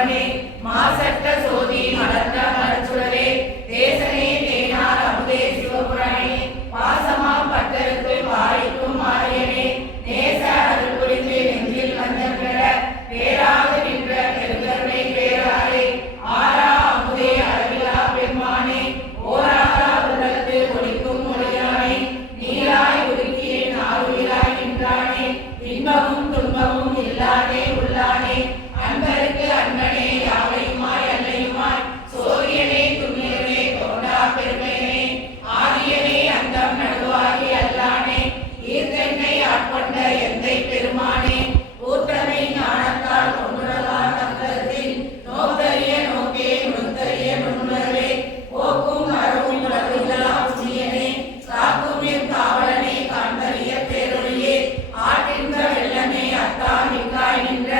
ஒருவனே மாசற்ற சோதி மலர்ந்த மலர்ச்சுடரே தேசனே தேனார் அமுதே சிவபுராணே பாசமா பட்டருக்கு பாரிக்கும் மாரியனே நேச அருள் புரிந்து நெஞ்சில் மஞ்சள் பெற பேராக நின்ற பெருங்கருணை பேராரே ஆரா அமுதே அழகிலா பெருமானே ஓராரா உள்ளத்து ஒளிக்கும் ஒளியானே நீராய் உருக்கியே நாருயிராய் நின்றானே இன்பமும் துன்பமும் இல்லாதே உள்ளானே அன்பருக்கு அன்பனே யாவையுமாய் அல்லையுமாய் சோரியனே துணியனே தோண்டா பெருமையனே ஆரியனே அந்தம் நடுவாகி அல்லானே ஈர்த்தென்னை ஆட்கொண்ட எந்தை பெருமானே ஊற்றமை ஞானத்தால் கொண்டுள்ளதார் தங்கத்தில் நோக்கரிய நோக்கே நுண்கரிய நுண்ணுணர்வே போக்கும் அறவும் உணர்வில்லா புண்ணியனே காக்கும் என் காவலனே காண்பறிய பேரொழியே ஆற்றின்ற வெள்ளமே அத்தா மிக்காய் நின்ற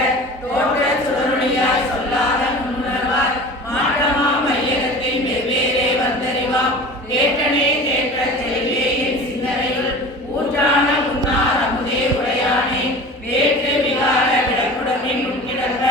தோற்ற சுடரொழியாய் சொல்லாத நுண்ணுணர்வாய் மாற்றமா மையகத்தின் வெவ்வேறே வந்தறிவாம் தேற்றனே தேற்ற தெளிவே என் சிந்தனையுள் ஊற்றான முன்னார் அமுதே உடையானே வேற்று விகார விடக்குடமின் உட்கிடந்த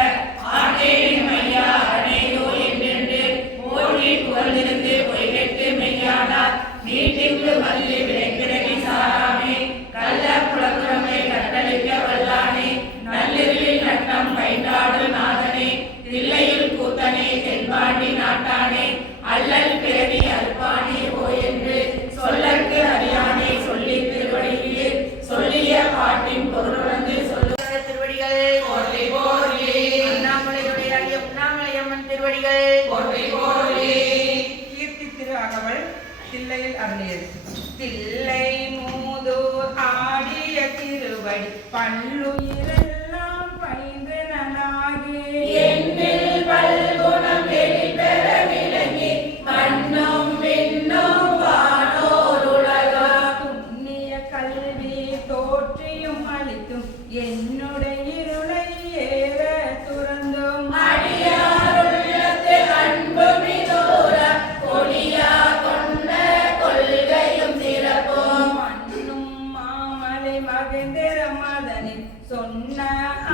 ஆற்றேனின் மையா அரணேயோ என்றென்று போற்றி புகழ்ந்திருந்து பொய்கெட்டு மெய்யானார் நீட்டிற்கு மல்லி விளைக்கிறகி சாராமே கள்ள புலக்குறமை கட்டளிக்க வல்லானே நள்ளிருளில் நட்டம் பைண்டாடு நாதனே தில்லையில் கூத்தனே தென்பாண்டி நாட்டானே அல்லல் பிறவி அல்பானே ஓ என்று சொல்லற்கு அறியானே சொல்லி திருவடியிலே சொல்லிய பாட்டின் பொருளுணர்ந்து சொல்லுகிற திருவடிகள் போற்றி போற்றி அண்ணாமலையுடைய அடிய உண்ணாமலையம்மன் திருவடிகள் போற்றி போற்றி. கீர்த்தி திரு அகவல் தில்லையில் அருளியது. தில்லை மூதூர் ஆடிய திருவடி பல்லுயிரெல்லாம் பயின்று நனாகி என்னில் பல்குணம் வெளிப்பெற விளங்கி மண்ணும் விண்ணும் வானோர் உலகா புண்ணிய கல்வி தோற்றியும் அளித்தும் என்னுடைய இருளை ஏற துறந்தும் அடியாருள்ளத்து அன்பு மிதோர கொடியா கொண்ட கொள்கையும் சிறப்பும் மண்ணும் மாமலை மகேந்திர மதனில் சொன்ன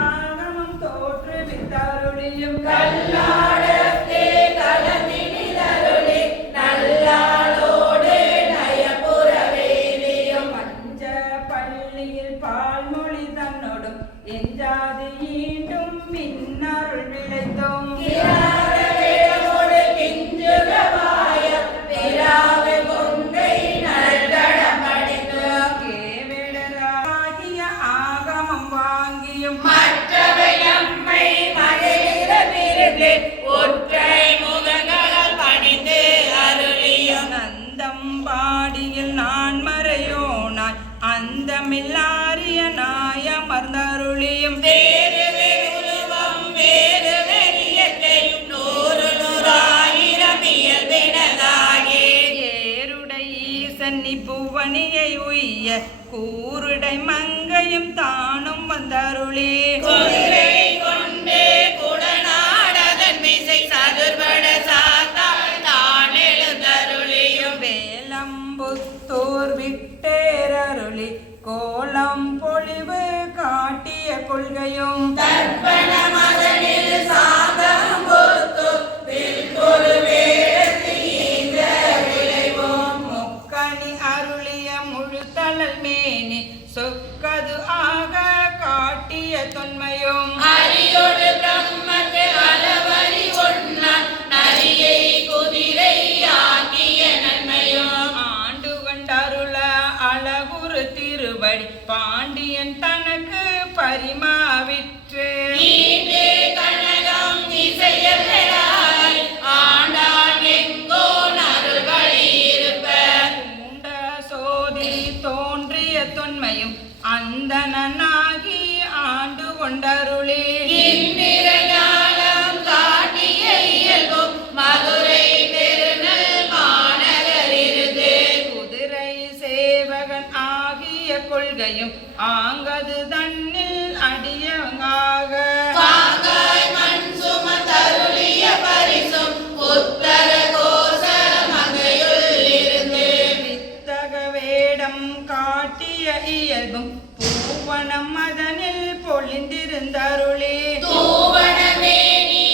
ஆகமம் தோற்றுவித்தருளியும் கல்லாடத்தே கலந்தினிதருளி நல்லாளோடு நயபுரவேலியும் பஞ்ச பள்ளியில் பால்மொழி தன்னோடும் எஞ்சாது ஈண்டும் மின்னருள் விளைத்தோம் கிராதவேளோடு கிஞ்சுகவாய பிராவு கொங்கை நல்கடம் படித்தும் கேவிடராகிய ஆகமம் வாங்கியும் மற்றவை நம்மை மகளிரமிருந்து ஒற்றை முகங்களால் பணிந்து அருளியும் நந்தம்பாடியில் நான் மறையோனாய் அந்தமில்லாரிய நாயமர்ந்தருளியும் வேறு வெறுருவம் வேறு வெறியத்தையும் நூறு நூறாயிரம் இயல்பினதாகி ஏருடை ஈசன்னி புவனியை உய்ய கூருடை மங்கையும் தானும் வந்தருளே குதிரை கொண்டு குடநாடதன் மிசை சதுர்பட சாத்தாள் தான் எழுந்தருளியும் வேலம்புத்தூர் விட்டேரருளி கோலம் பொழிவு காட்டிய கொள்கையும் தர்ப்பண மதனில் சாதம் பொறுத்து வில்கொரு வேடத்து ஈந்த விளைவோம் முக்கணி அருளிய முழுத்தளல் மேனி சொக்கது ஆக காட்டிய தொன்மையும் அரியோடு பிரம்மத்து அளவரி ஒன்னான் நரியை குதிரை ஆக்கிய நன்மையும் ஆண்டு கண்டருள அழகுறு திருவடி பாண்டியன் தனக்கு பரிமாவிற்று ஈண்டு கனகம் இசையலாய் ஆண்டான் எங்கோ அருள்வழி இருப்ப உண்ட சோதி தோன்றிய தொன்மையும் அந்தனாகி ஆண்டு கொண்டருளே இந்திர ஞானம் காட்டிய இயல்பும் மதுரை பெருநல் மாநகரிருந்து குதிரை சேவகன் ஆகிய கொள்கையும் ஆங்கது தன்னில் அடியங்காக பாங்காய் மண் சுமந்தருளிய பரிசும் உத்தர கோச மங்கையுள் இருந்து வித்தக வேடம் காட்டிய இயல்பும் பூவனம் அதனில் பொழிந்திருந்தருளே தூவனமே நீ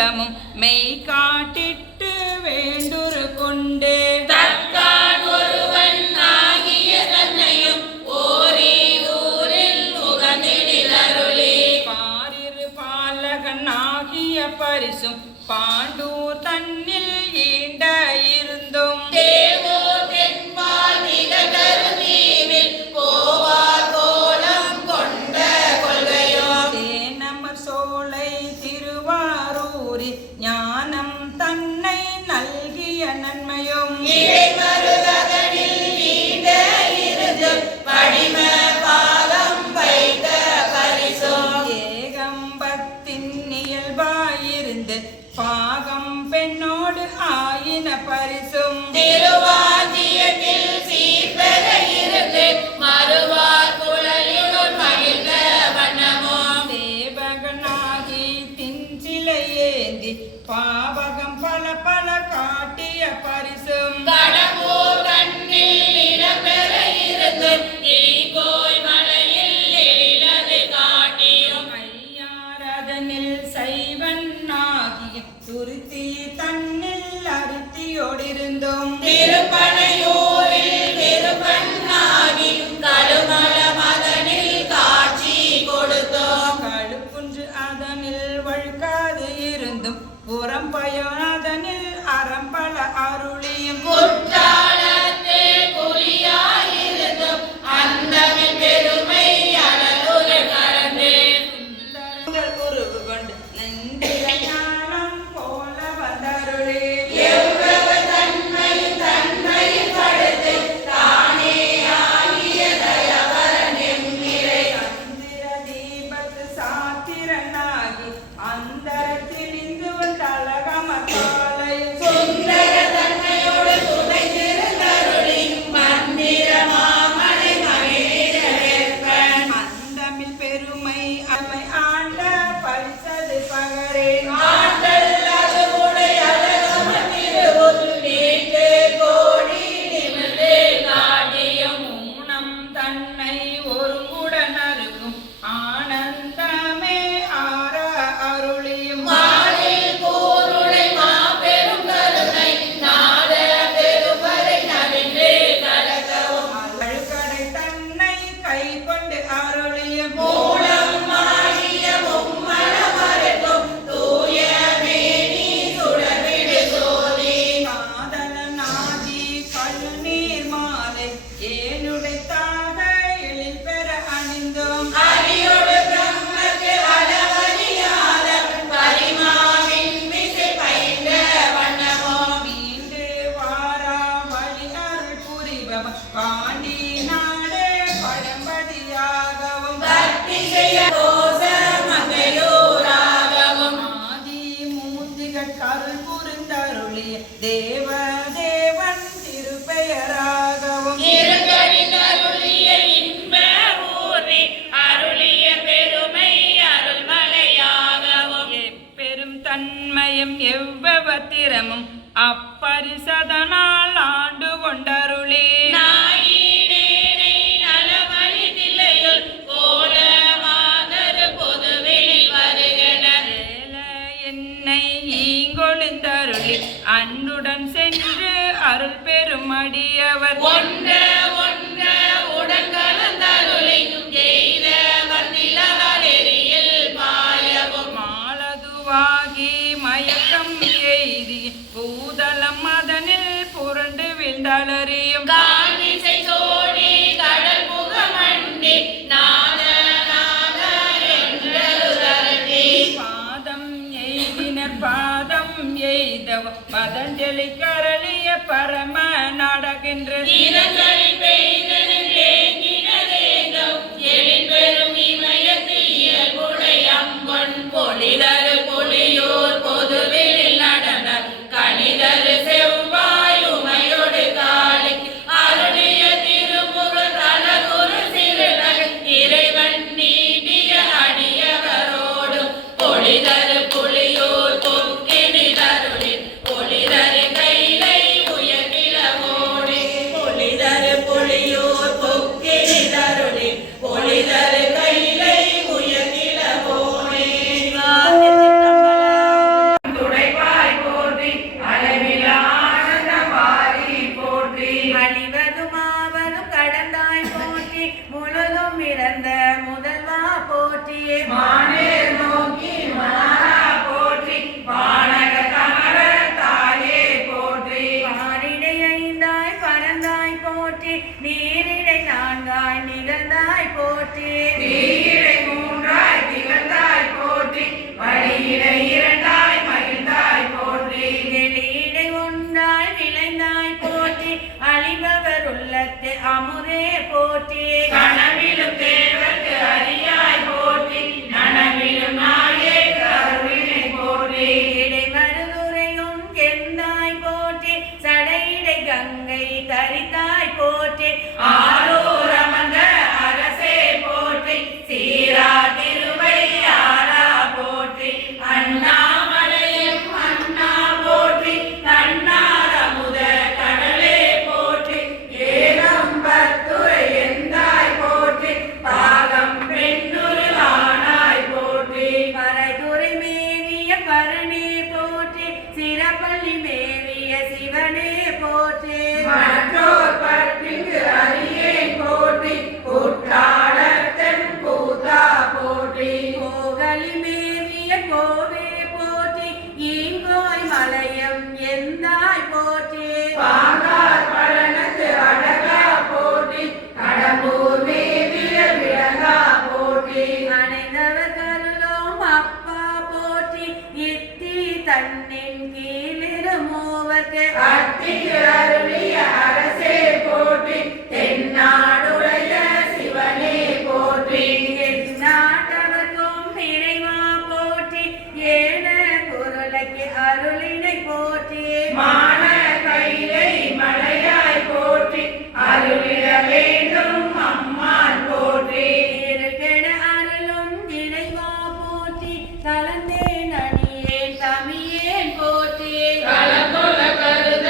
உள்ளமும் மெய் காட்டிட்டு வேண்டுரு கொண்டு தக்கான் ஒருவன் ஆகிய தன்னையும் ஓரியூரில் உகந்திடிலருளி பாரிரு பாலகன் ஆகிய பரிசும் பாண்டூர் தன்னில் ஈண்ட இருந்தும் தேவோ தென்பால் மிக கருதீவில் போவார் கோலம் கொண்ட கொள்கையோ தேனமர் சோலை திருவாரூரி ஞானம் தன்னை நல்கிய நன்மையும் இடைமருதனில் ஈண்ட இருந்து படிம பாதம் வைத்த பரிசோ ஏகம்பத்தின் இயல்பாயிருந்து பாகம் பெண்ணோடு ஆயின பரிசும் திருவாதியத்தில் சீர்பெற இருந்து மறுவார் குழலினுள் மகிழ்ந்த வண்ணமோ தேவகனாகி தின்சிலை ஏந்தி பாவகம் பல பல காட்டிய பரிசும் கடம்பூர் கண்ணில் இடம்பெற இருந்து ஈகோய் மலையில் எழிலது காட்டியும் ஐயாரதனில் சைவனாகிய துருத்தி தன்னில் அருத்தியோடிருந்தும் திருப்பனையூரில் திருப்பண்ணாகி கடுமல மதனில் காட்சி கொடுத்தோம் கழுக்குன்று அதனில் வழுக்காது இருந்தும் புறம்பயனதனில் அறம்பல அருளியும் குற்றாலத்தே குறியாயிருந்தும் அந்தமில் பெருமை அழகுரு கரந்தே சுந்தரங்கள் உருவு கொண்டு நந்திர ஞானம் போல வந்தருளே எவ்வளவு தன்மை தன்மை படுத்து தானே ஆகிய தயவரன் எம்மிரை சந்திர தீபத்து சாத்திரனாகி அந்தரத்திலிந்து வந்தழகமத்தாலை சுந்தர தன்மையோடு துணை திருந்தருளி மந்திர மாமனை மகிழ்ந்தேற்பன் அந்தமில் பெருமை அமை ஆண்ட பரிசது பகரே ஆண்டல் அது உடை அழகம திருவுள் நீட்டு கோடி நிமிர்ந்து காட்டியும் ஊனம் தன்னை ஒருங்குடன் அருகும் ஆனந்தமே ஆர அருளியும் மாறில் கூருடை மாபெரும் கருணை நாத பெருமறை நவின்று கலக்கவும் அழுக்கடை தன்னை கை கொண்டு அருளியும் மூலம் ஆகிய மும்மல மறைக்கும் தூய மேனி சுடர்விடு சோதி காதலனாதி கழுநீர் மாலை ஏனுடைத்தாக எழில் பெற அணிந்தோம் அரியோடு பிரம்மக்கு அளவறியாத பரிமாவின் மிசை பயின்ற வண்ணமோ மீண்டு வாரா வழி அருள் புரிபவ பாண்டி நாடே பழம்பதியாகவும் பக்தி செய்ய கோச மங்கையூராகவும் ஆதி மூர்த்திகள் கருள் புரிந்தருளிய தேவ தேவன் திருப்பெயராகவும் இருங்கழிந்தருளிய இன்ப ஊரி அருளிய பெருமை அருள்மலையாகவும் எப்பெரும் தன்மையும் எவ்வவத்திரமும் அப்பரிசதனால் ஆண்டு கொண்டருளே நாயினேனை நலமணி தில்லையுள் கோல மாதர் பொதுவெளில் வருகன ஏல என்னை ஈங்கொழிந்தருளி அன்றுடன் சென்று அருள் பெரும் அடியவர் ஒன்ற ஒன்ற உடன் கலந்தருளி எய்த வந்திலவரெறியில் பாயவும் மாலதுவாகி மயக்கம் எய்தி பூதளம் அதனில் புரண்டு வீழ்ந்தளறியும் காணிசை சோடி கடல் முகமண்டி நாத நாத என்றருதரட்டி பாதம் எய்தினர் பாதம் எய்தவ பதஞ்சலி கரளிய பரம நாடகின்ற இரங்கலில் பெய்தனில் ஏங்கினதேகம் எழில்பெரும் இமயத்து இயல்புடை அம்பொன் பொழிதரு பொழியோர் பொதுவெளில் நடன கணிதரு செவ்வாய் உமையொடு காளி அருளிய திருமுக தலகுரு சிறுநகர் இறைவன் நீடிய அடியவரோடும் பொழிதரு புலியோர் பொக்கினிதருளில் பொழிதரு கைலை உயர்கிழமோடி பொழிதரு மானேர் நோக்கி மனாரா போற்றி வானக கமர தாயே போற்றி பாரிடை ஐந்தாய் பரந்தாய் போற்றி நீரிடை நான்காய் நிகழ்ந்தாய் போற்றி தீயிடை மூன்றாய் திகழ்ந்தாய் போற்றி வழியிடை இரண்டாய் மகிழ்ந்தாய் போற்றி வெளியிடை ஒன்றாய் விளைந்தாய் போற்றி அழிபவர் உள்ளத்து அமுதே போற்றி கனவிலும் தேவர்க்கு அறியாய் போற்றி நனவிலும் நாயே கருவினை போற்றி இடை மருதுரையும் கெந்தாய் போற்றி சடையிடை கங்கை தரித்தாய் போற்றி ஆரூர் அமர்ந்த அரசே போற்றி சீரா திருவையாரா போற்றி அண்ணாமலையும் அண்ணா போற்றி தன்னார் அமுத கடலே போற்றி ஏகம்பத்துரை எந்தாய் போற்றி பாகம் பெண்ணுருளானாய் போற்றி பறைதுரை மேவிய பரணே போற்றி சிறப்பள்ளி மேவிய சிவனே போற்றி மற்றோர் பற்றிக்கு அறியேன் போற்றி குற்றாலத்தன் கூத்தா போற்றி கோகலி மேவிய கோவே போற்றி ஈங்கோய் மலையம் எந்தாய் போற்றி பாங்கார் பழனத்து அழகா போற்றி கடம்பூர் மேவிய விளங்கா போற்றி அனைந்தவர் கருளோம் அப்பா போற்றி இத்தி தன்னின் கீழிருமூவர்க்கு அத்திக்கு அருளிய அரசே போற்றி தென்னாடுடைய சிவனே போற்றி நாட்டவர்க்கும் இறைவா போற்றி ஏன குரலுக்கு அருளினை போற்றி மான கைலை மலையாய் போற்றி அருளிட வேண்டும் அம்மான் போற்றி இருகெட அருளும் இறைவா போற்றி கலந்தேன் அணியேன் தமியேன் போற்றி கலங்கொல கருத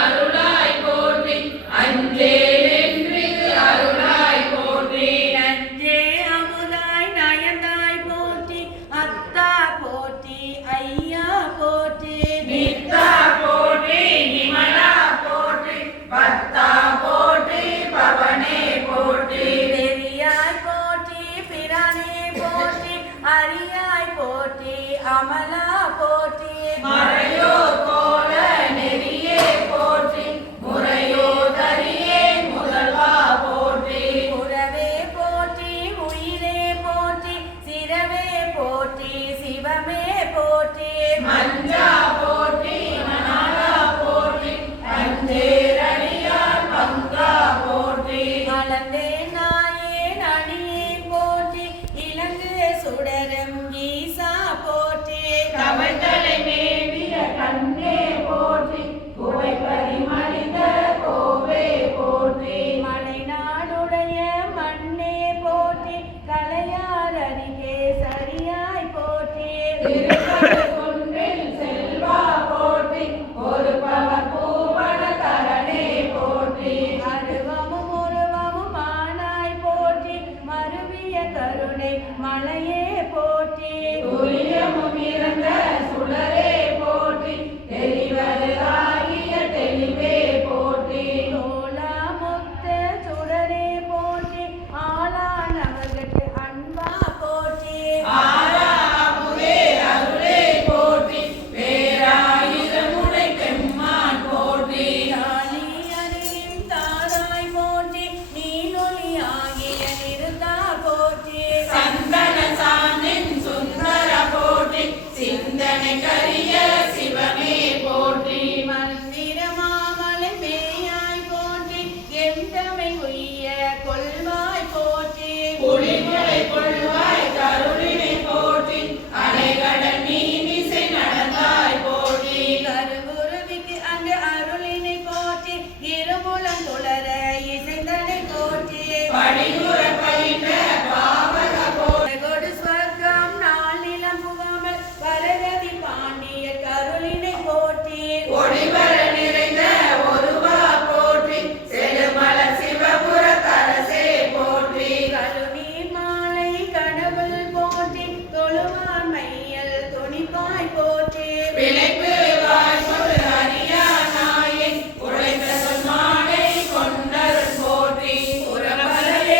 அருளாய் போற்றி அஞ்சேலென்று அருளாய் போற்றி நஞ்சே அமுதாய் நயந்தாய் போற்றி அத்தா போற்றி ஐயா போற்றி நித்தா போற்றி நிமலா போற்றி பத்தா போற்றி பவனே போற்றி பெரியாய் போற்றி பிரானே போற்றி அரியாய் போற்றி அமலா போற்றி மறையோ கோல நெறியே போற்றி முறையோ தரியே முதல்வா போற்றி உறவே போற்றி உயிரே போற்றி சிரவே போற்றி சிவமே போற்றி மஞ்சா போற்றி மணாலா போற்றி பஞ்சேரடியார் பங்கா போற்றி மலர்ந்தே நாயேன் அணியேன் போற்றி இலங்கு சுடரும் ஈசா போற்றி கவைத்தலை மேவிய கண்ணே போற்றி குவைப்பதி மனித கோவே போற்றி மலைநாடுடைய மண்ணே போற்றி கலையார் அருகே சரியாய் போற்றி திருப்பரங்குன்றில் செல்வா போற்றி ஒரு பவர் பூவன தரணே போற்றி அருவமும் உருவமும் ஆனாய் போற்றி மருவிய கருணை மலையே போற்றி துரியமும் இறந்த சுடரே போற்றி தெரிவது ஆகிய தெளிவே போற்றி தோலா முத்த சுடரே போற்றி ஆளானவர்கட்கு அன்பா போற்றி ஆரா அமுதே அருளே போற்றி பேராயிரமுனை பெம்மான் போற்றி தாலி அருகின் தாராய் போற்றி நீனொலி ஆகிய நிறுத்தா போற்றி சந்தன சாந்தின் சுந்தர போற்றி சிந்தனை கரிய சிவமே போற்றி மந்திர மாமலை மேயாய் போற்றி எந்தமை உய்ய கொள்வாய் போற்றி புலிமுறை கொள்வாய் கருளினை போற்றி அலைகடல் நீமிசை நடந்தாய் போற்றி கருவுருவிக்கு அங்கு அருளினை போற்றி இருமுலம் துளர இசைந்தனை போற்றி படிகுற பயின்ற பாவக போற்றி கொடு ஸ்வர்க்கம் நாளிலம் புகாமல் வரகதி பாண்டிய கருளினை போற்றி ஒளிவர நிறைந்த ஒருவா போற்றி செழுமல சிவபுர தரசே போற்றி கருநீர் மாலை கடவுள் போற்றி தொழுவார் மையல் துணிப்பாய் போற்றி பிழைப்பு வாய்மொழி அறியா நாயின் உழைத்த சொன்மானை கொண்டருள் போற்றி உறவரையே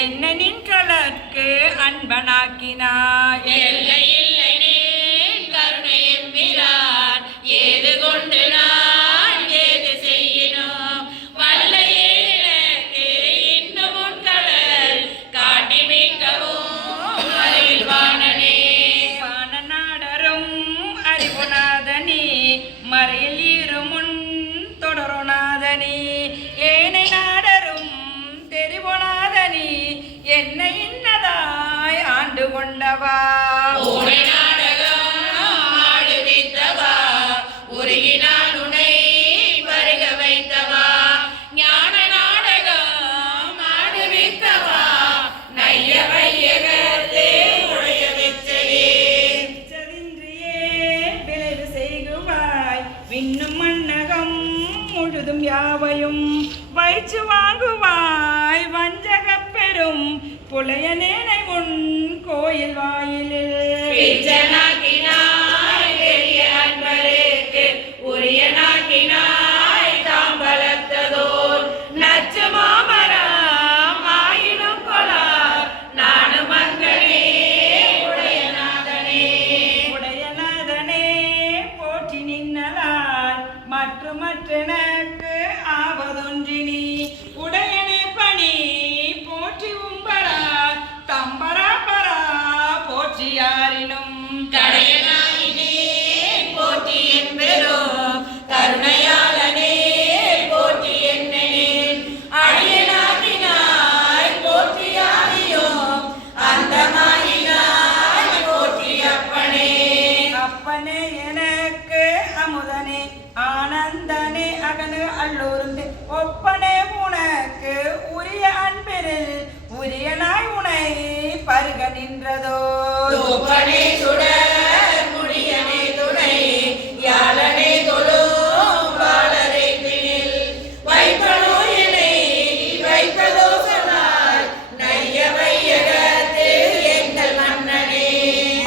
என்னை நின்றலற்கு அன்பனாக்கினாய். எல்லையில்லை நீ கருணை எம்பிரான் ஏது கொண்டு நான் ஏது செய்யினோம் வல்லையே எனக்கு இன்னும் உன்கடல் காட்டி மீட்கவும் அறிவில் வாணனே. வானநாடரும் அறிவுநாதனே மறையில் இருமுன் தொடருநாதனே ஏனை நாடரும் தெரிவுநாதனே என்னை இன்னதாய் ஆண்டு கொண்டவா. உனை நாடகம் ஆடுவித்தவா உருகினான் உனை வருக வைத்தவா ஞான நாடகம் ஆடுவித்தவா நைய வையகத்தே உடைய வெச்சையே. சரின்றியே விளைவு செய்குவாய் விண்ணும் மண்ணகம் முழுதும் யாவையும் வைச்சு வாங்குவாய் வஞ்சகப் பெரும் புலையனேனை உன் கோயில் வாயிலில். பிச்சனாக்கினாய் பெரிய அன்பருக்கு உரிய நாக்கினாய் தாம்பலத்ததோர் நச்சு மாமரம் ஆயினும் கொலார் நானும் மங்கனே உடையநாதனே. உடையநாதனே போற்றி நின்னலால் மற்றனக்கு ஆவதொன்றினி உடையனே பணி போற்றி உம்பரா தம்பரா பரா போற்றி யாரினும். கடையனாயினே போற்றி என்பெரும் கருணையாளனே போற்றி என்னேன் அடியனாக்கினாய் போற்றி ஆதியோம் அந்தமாயினாய் போற்றி அப்பனே. அப்பனே எனக்கு அமுதனே ஆனந்தனே அகனு அல்லூர்ந்து ஒப்பனே உனக்கு உரிய அன்பிரில் உரியனாய் உனை பருக நின்றதோ. தூப்பனே சுடர் முடியனே துணை யாழனே தொழும் பாலரை பிணில் வைப்பனோ இணை வைப்பதோ சொன்னாய் நைய வையகத்தே எங்கள் மன்னனே.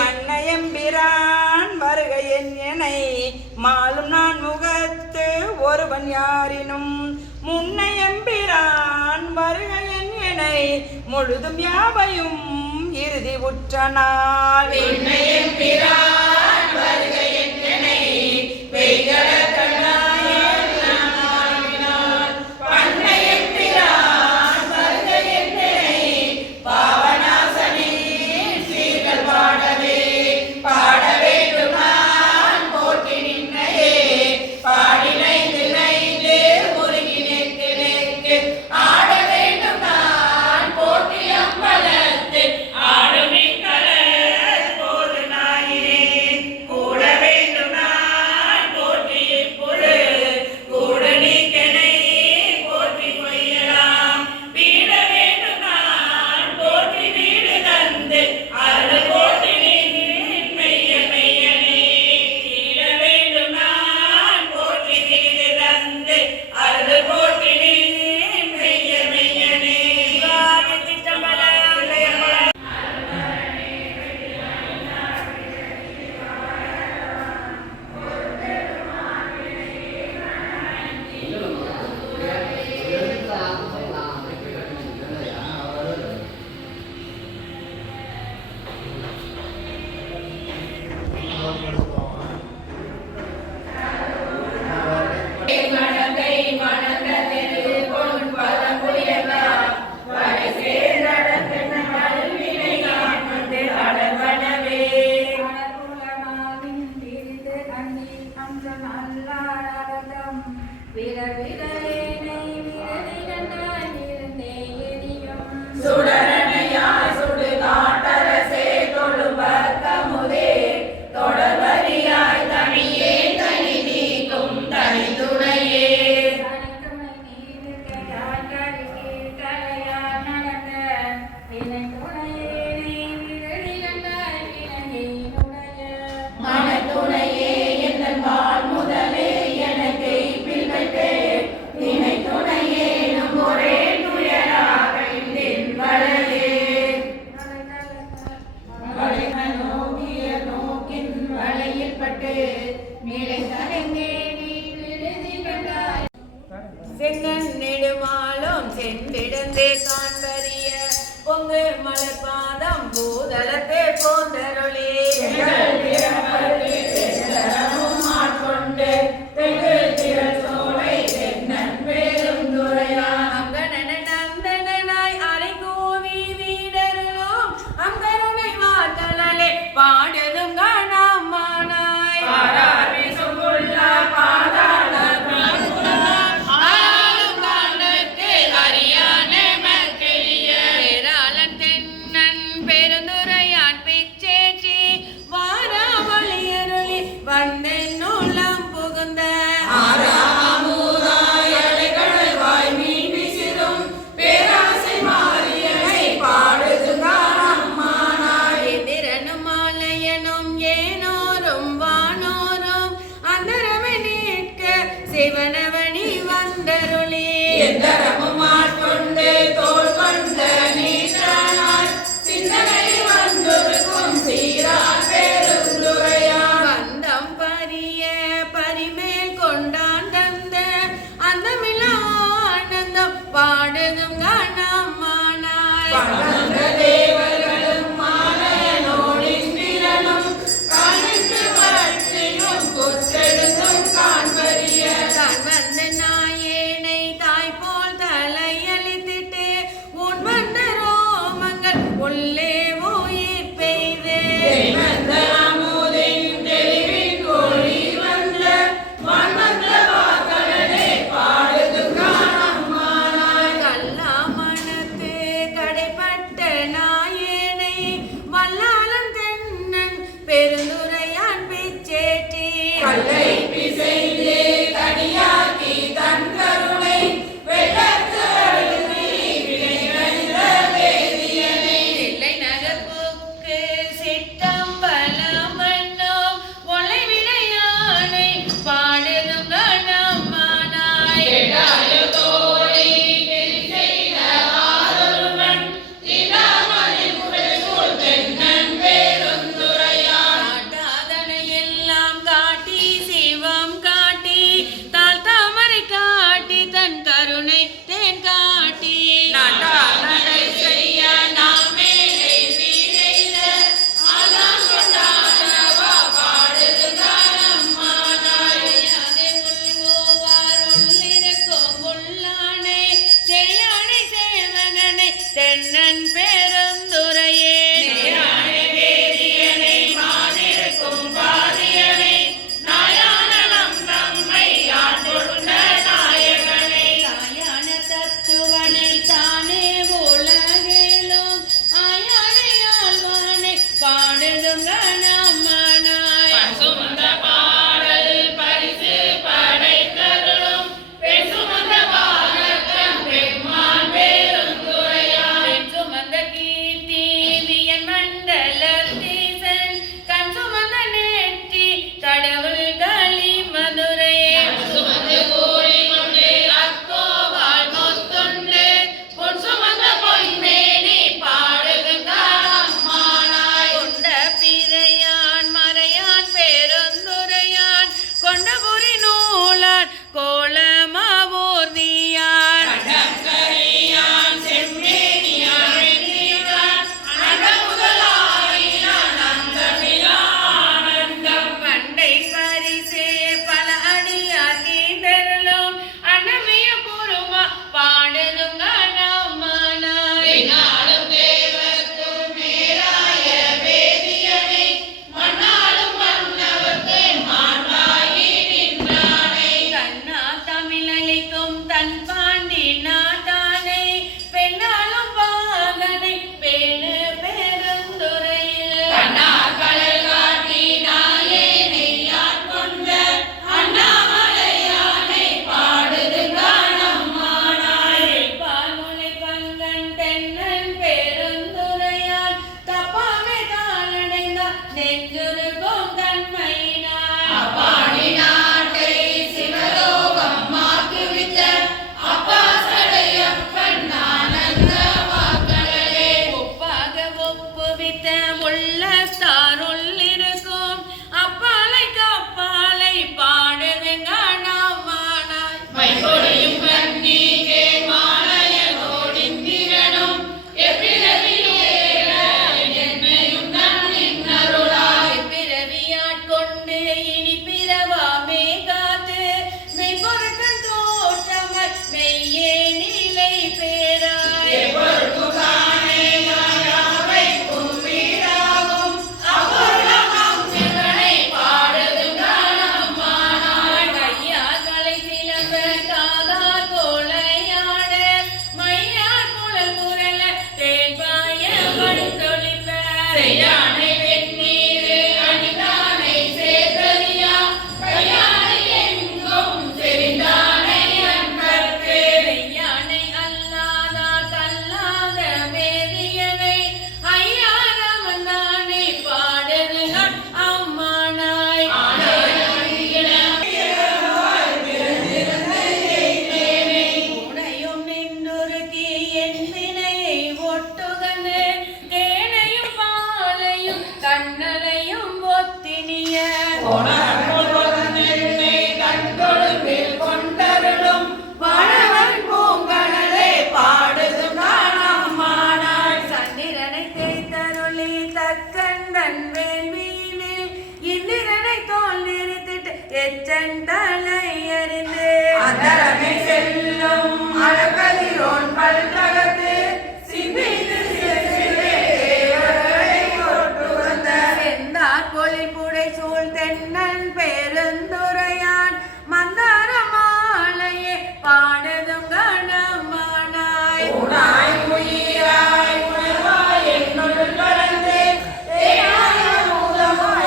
மன்னையம்பிரான் வருக என்னை மாலும் நான் முகத்து ஒருவன் யாரினும் முன்னையம்பிரான் வருக என்னை முழுதும் யாவையும் இறுதி உற்ற நாள். விண்ணையும் பிரான் வருக என்னை வெய்கட கண்ணாயன் நாவினான் பண்ணையும் பிரான் வருக என்னை பாவநாசனே சீர்கள் பாடவே பாட வேண்டும் நான் போற்றி நின்னையே பாடி நைந்து நைந்து முருகி நெக்கு நெக்கு ஆட வேண்டும் நான் போற்றி அம்பலத்து ஆடுமிக்கல போது பெருந்துரையான் பிச்சேற்றி கல்லை பிசைந்து கனியாக்கி தன் கருணை வெள்ளத்து அழுதி விளைவந்த வேதியனை தில்லை நகர்ப்புக்கு சிற்றம்பலம் மன்னோம் ஒளை விளையானை பாடுதும் கணமானாய் கேட்டாய தோழி நெறி செய்த ஆதொருவன் திடாமணி புடைசூழ் தென்னன் பேருந்துரையான் காட்டாதனை எல்லாம் காட்டி சிவம் காட்டி தாழ் தாமரை காட்டி தன் கருணை தேன் காட்டி நாட்டானடை செய்ய நாம் மேலை வீழைத அதான் கொண்டாடவா பாடுது காணம்மானாய் அறியாதே உள்கோவார் உள்ளிருக்கும் உள்ளானை செய்யானை சேவகனை தென்னன் பெருந்துரையே நெய்யானை வேதியனை மானிருக்கும் பாதியனை நாயான நம் நம்மை ஆட்கொண்ட நாயகனை தாயான தத்துவனை தானே உலகிலும் ஆயானை ஆழ்வானை பாடுதும் கணமானாய் சுமந்த பாடல் பரிசு படைத்தருளும் பெண் சுமந்த பாகத்தம் பெம்மான் பேருந்துரையான் பெண் சுமந்த கீர்த்தி வியன் மண்டலத்தீசன் கண் சுமந்த நெற்றி கடவுள் களி மதுரையே சுமந்து கூறி கொண்டு அக்கோவால் மொத்துண்டு பொன் சுமந்த பொன்மேனி பாடுகும் காணம்மானாய் கொண்ட பிறையான் மறையான் பெருந்துரையான் கொண்டபுரி நூலான் கோலமாவூர்தியான் அண்டக்கரியான் செம்மேனியான் வெண்ணிறான் அண்ட முதலாயினான் அந்தமிலா ஆனந்தம் பண்டை பரிசே பல அடியார் கீந்தருளும் அன்னமிய பொறுமா பாடலும் கணமானாய் என்னாலும் தேவர்க்கும் மேலாய வேதியனை மண்ணாலும் மன்னவர்க்கு மாண்பாகி நின்றானை கண்ணா தமிழளிக்கும் தன் பாண்டி நாட்டானை பெண்ணாலும் பாகனை பேணு பெருந்துரையில் கண்ணார் கடல் காட்டி நாயேனை ஆட்கொண்ட அண்ணாமலையானை பாடுது காணம்மானாய் பால்முலை பங்கன் தென்னன் பெருந்துரையான் தப்பாமை தாளடைந்தார் நெஞ்சுருக்கும் தன்மையினார் அப்பாடி நாட்டை சிவலோகம் மாக்குவித்த அப்பா சடையப்பன் ஆனந்த வாக்களே ஒப்பாக ஒப்புவித்த உள்ளத்தாருள் இருக்கும் அப்பாலை கப்பாலை பாடுவெங்கானாமானாய் மைகொடியும் கண்ணீகே மாலையனோடிந்திரனும் எப்பிறவிலேற என்னையும் தன்னின் அருளாய் பிறவியாட்கொண்டு இனி பிறவாமே காத்து மெய்பொருட்டன் தோற்றமாய் மெய்யே நிலை பேராய் எப்பொருட்குதானே யாவை கும்பீராகும் அப்பொருளமாம் சிவனை பாடுதும் காணம்மானாய் கையார்களை சிலம்ப காதார் கோளையாட மையார் குழல் குரல தேன்பாய வழித்தொழிப்ப செய்யானை வெந்நீரு அணிதானை சேர்த்தறியா கையானை எங்கும் செறிந்தானை அன்பர்க்கு மெய்யானை அல்லாதார் கல்லாத வேதியனை ஐயார வந்தானை பாடுது அம்மானாய் உனையும் நின்றுருக்கி என் வினையை ஒட்டுகந்து தேனையும் பாலையும் கண்ணலையும் ஒத்தினிய கொண்டருளும் வானவன் பூங்கடலே பாடுதும் காணம்மானாய் சந்திரனை தேய்த்தருளி தக்கண்டன் வேள்வியினில் இந்திரனை தோல் நிறுத்திட்டு எச்சன் தலை அறிந்து அந்தரமே செல்லும் அழகதிரோன் பல்தகத்து சிந்தித்து சிறு தேவர்களை கொண்டு வந்த செந்தார் பொழில் புடை சூழ் தென்னன் பெருந்துரையான் மந்தார மாலையே பாடுதும் கணமானாய் உனாய் உயிராய் உணர்வாய் என்னுள் கலந்து தேனாய மூலமாய்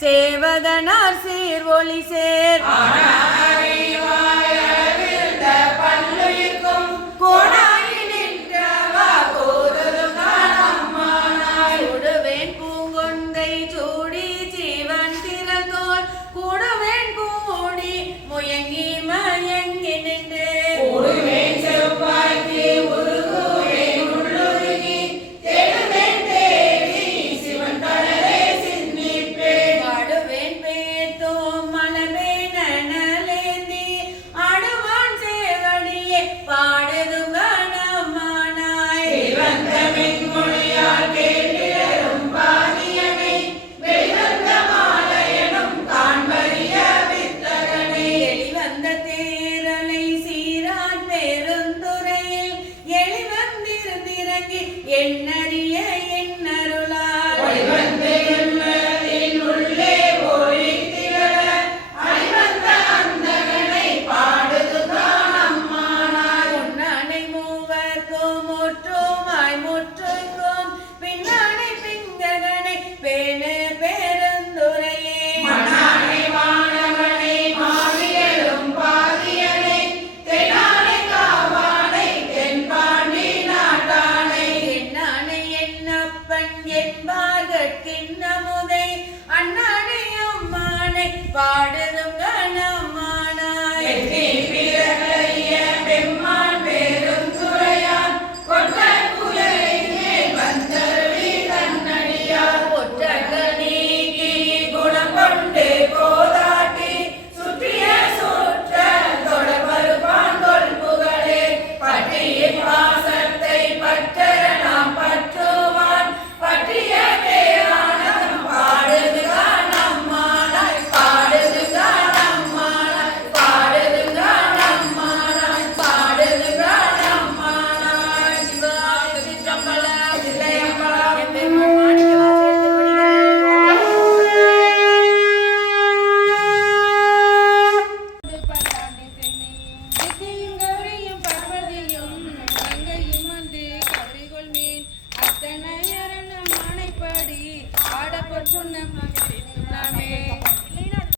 சேவகனார் சீர் ஒளி சேர் கோடாயி நின்றவா கோதலும் காணம்மானாய் சுடுவேன் பூங்கொன்றை சூடி ஜீவன் திறத்தோல் கூடுவேன் கூடி முயங்கி மயங்கி நின்று பாடுவேன் பேத்தோம் மலர்வேன் நனலேந்தி ஆடுவான் சேவடியே பாடுதும் கணமானாய் எளிவந்த தேரலை சீரான் பெருந்துறையில் எளிவந்திருந்திறங்கி என்ன